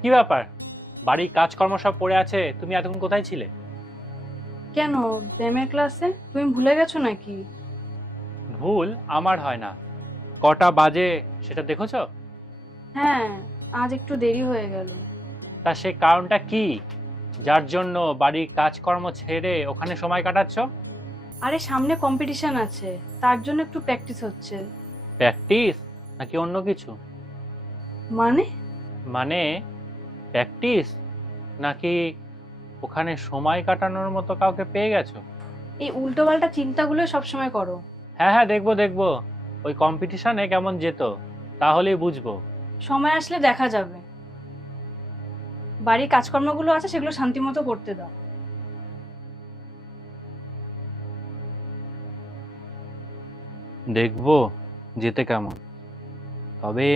কি ব্যাপার? বাড়ির কাজকর্ম সব পড়ে আছে, তুমি এতক্ষণ কোথায় ছিলে? কেন? ব্যায়ামের ক্লাসে তুমি ভুলে গেছো নাকি? ভুল আমার হয় না। কটা বাজে সেটা দেখেছো? হ্যাঁ, আজ একটু দেরি হয়ে গেল। তা সে কারণটা কি, যার জন্য বাড়ির কাজকর্ম ছেড়ে ওখানে সময় কাটাচ্ছ? আরে সামনে কম্পিটিশন আছে, তার জন্য একটু প্র্যাকটিস হচ্ছে। প্র্যাকটিস নাকি অন্য কিছু? মানে? মানে প্র্যাকটিস নাকি ওখানে সময় কাটানোর মতো কাউকে পেয়ে গেছো? এই উল্টোপাল্টা চিন্তাগুলো সবসময় করো। হ্যাঁ হ্যাঁ, দেখবো দেখবো। ওই কম্পিটিশনে কেমন যেত, তাহলেই বুঝবো। সময় আসলে দেখা যাবে। বাড়ির কাজকর্মগুলো আছে সেগুলো শান্তিমতো করতে দাও। দেখবো যেতে কেমন, তবে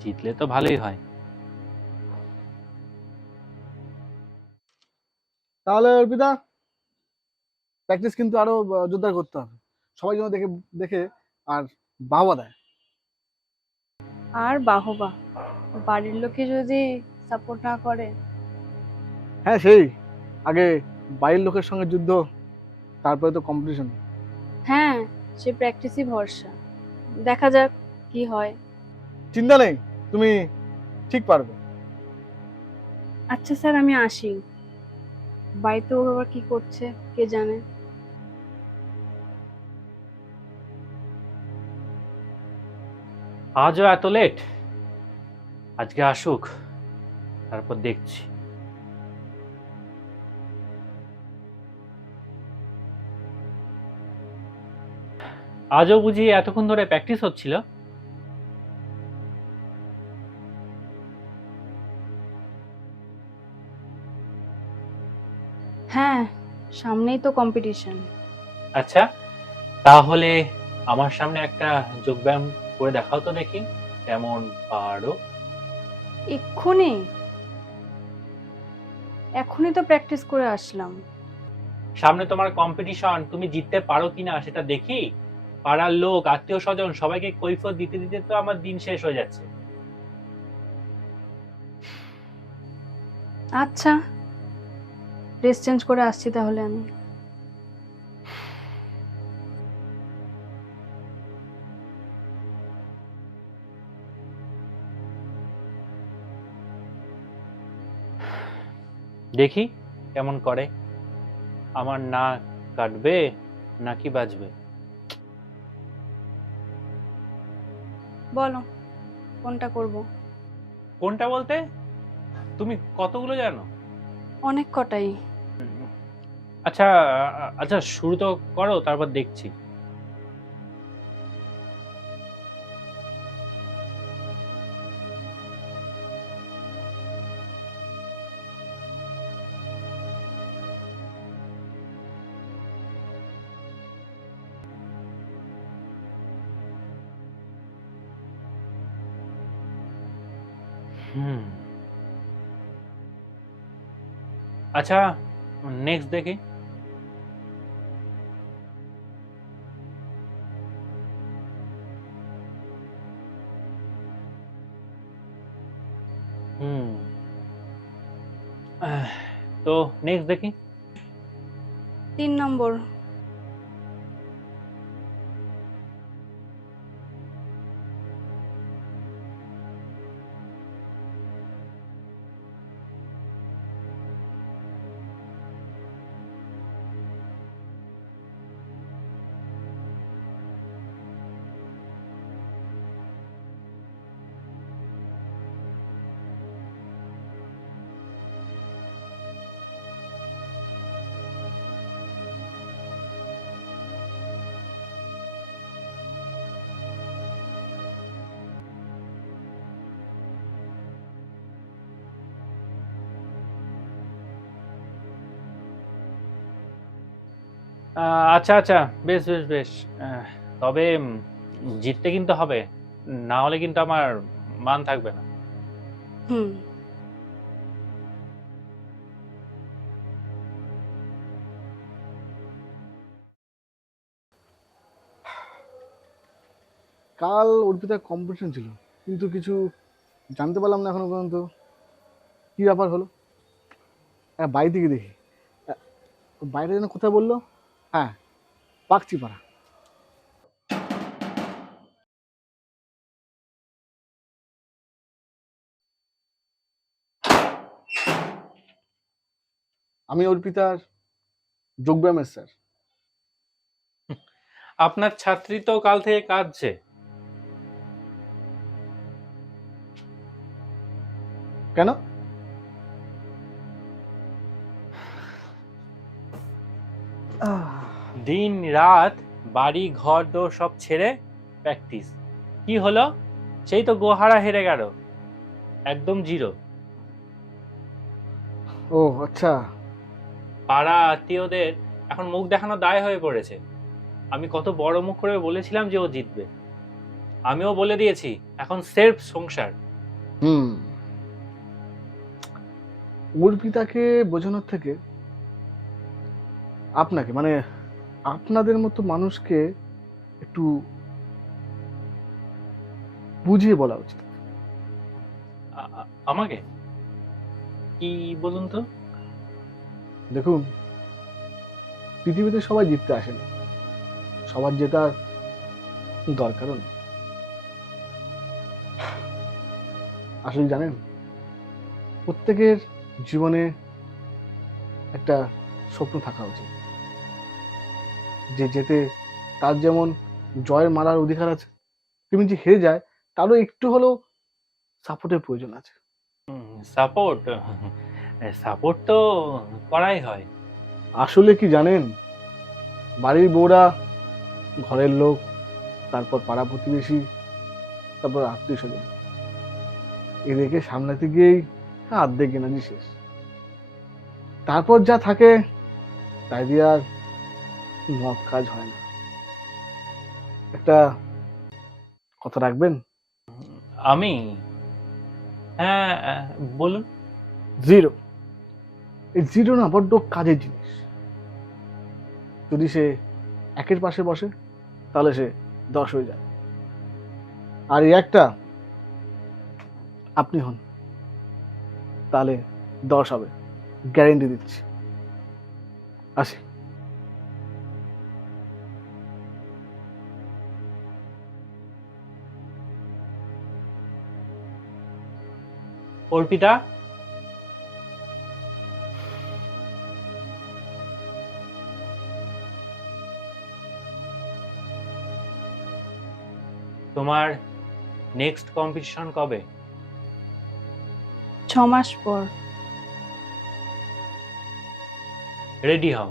জিতলে তো ভালোই হয়। তাহলে অর্পিতা, প্র্যাকটিস কিন্তু আরো জোরদার করতে হবে। সবাই যেন দেখে দেখে আর বাহবা দেয়। আর বাহবা, বাড়ির লোকে যদি সাপোর্ট না করে? হ্যাঁ, সেই আগে বাইরের লোকের সঙ্গে যুদ্ধ, তারপরে তো কম্পিটিশন। হ্যাঁ, সে প্র্যাকটিসই ভরসা। দেখা যাক কি হয়। চিন্তা নেই, তুমি ঠিক পারবে। আচ্ছা স্যার, আমি আসি। বাড়িতে ও আবার কি করছে কে জানে। আজও এত লেট? আজকে আসুক, তারপর দেখছি। আজও বুঝি এতক্ষণ ধরে প্র্যাকটিস হচ্ছিল? হ্যাঁ, সামনেই তো কম্পিটিশন। আচ্ছা, তাহলে আমার সামনে একটা যোগব্যায়াম করে দেখাও তো দেখি কেমন পারো। এক্ষুনি? এখনই তো প্র্যাকটিস করে আসলাম। সামনে তোমার কম্পিটিশন, তুমি জিততে পারো কিনা সেটা দেখি। পাড়ার লোক, আত্মীয় স্বজন সবাইকে কৈফিয়ত দিতে দিতে তো আমার দিন শেষ হয়ে যাচ্ছে। আচ্ছা, ড্রেস চেঞ্জ করে আসছি তাহলে আমি। দেখি কেমন করে, আমার নাক কাটবে নাকি বাজবে। বলো, কোনটা করব? কোনটা বলতে, তুমি কতগুলো জানো? অনেক কটাই। আচ্ছা, আচ্ছা শুরু তো করো, তারপর দেখছি। হুম, আচ্ছা নেক্সট দেখি। হুম, আহ, তো নেক্সট দেখি। 3 নম্বর। আচ্ছা আচ্ছা, বেশ বেশ বেশ। আহ, তবে জিততে কিন্তু হবে, না হলে কিন্তু আমার মান থাকবে না। হুম। কাল অর্পিতার কম্পিটিশন ছিল, কিন্তু কিছু জানতে পারলাম না এখনো পর্যন্ত। কি ব্যাপার হলো? বাড়ি থেকে দেখি বাইরে যেন কোথায় বললো? হ্যাঁ, পাকচিপাড়া। আমি অর্পিতার যোগব্যায়ামের স্যার। আপনার ছাত্রী তো কাল থেকে কাঁদছে। কেন? দিন রাত বাড়ি ঘর দোর সব ছেড়ে প্র্যাকটিস। কি হলো? সেই তো গোহারা হেরে গেল, একদম জিরো। ও আচ্ছা। পাড়া আত্মীয়দের এখন মুখ দেখানো দায় হয়ে পড়েছে। আমি কত বড় মুখ করে বলেছিলাম যে ও জিতবে। আমিও বলে দিয়েছি এখন সেলফ সংসার। অর্পিতাকে বোঝানোর থেকে আপনাকে, মানে আপনাদের মতো মানুষকে একটু বুঝিয়ে বলা উচিত। আমাকে কি বলুন তো? দেখুন, পৃথিবীতে সবাই জিততে আসেনি, সবার জেতার দরকারও নেই। আসলে জানেন, প্রত্যেকের জীবনে একটা স্বপ্ন থাকা উচিত, যে যেতে তার যেমন জয়ের মালার অধিকার আছে, তেমনি যে হেরে যায় তারও একটু হলেও সাপোর্টের প্রয়োজন আছে। সাপোর্ট সাপোর্ট তো করাই হয়। আসলে কি জানেন, বাড়ির বউরা, ঘরের লোক, তারপর পাড়া প্রতিবেশী, তারপর আত্মীয় স্বজন, এদেরকে সামলাতে গিয়েই অর্ধেক এনার্জি শেষ। তারপর যা থাকে তাই দিয়ে আর মত কাজ হয় না। একটা কথা রাখবেন? আমি? হ্যাঁ, বলুন। জিরো। এই জিরো না বড্ড কাজের জিনিস। যদি সে একের পাশে বসে তাহলে সে 10 হয়ে যায়, আর এই একটা আপনি হন তাহলে 10 হবে, গ্যারেন্টি দিচ্ছি। আসি। অর্পিতা, তোমার নেক্সট কম্পিটিশন কবে? 6 মাস পর। রেডি হও।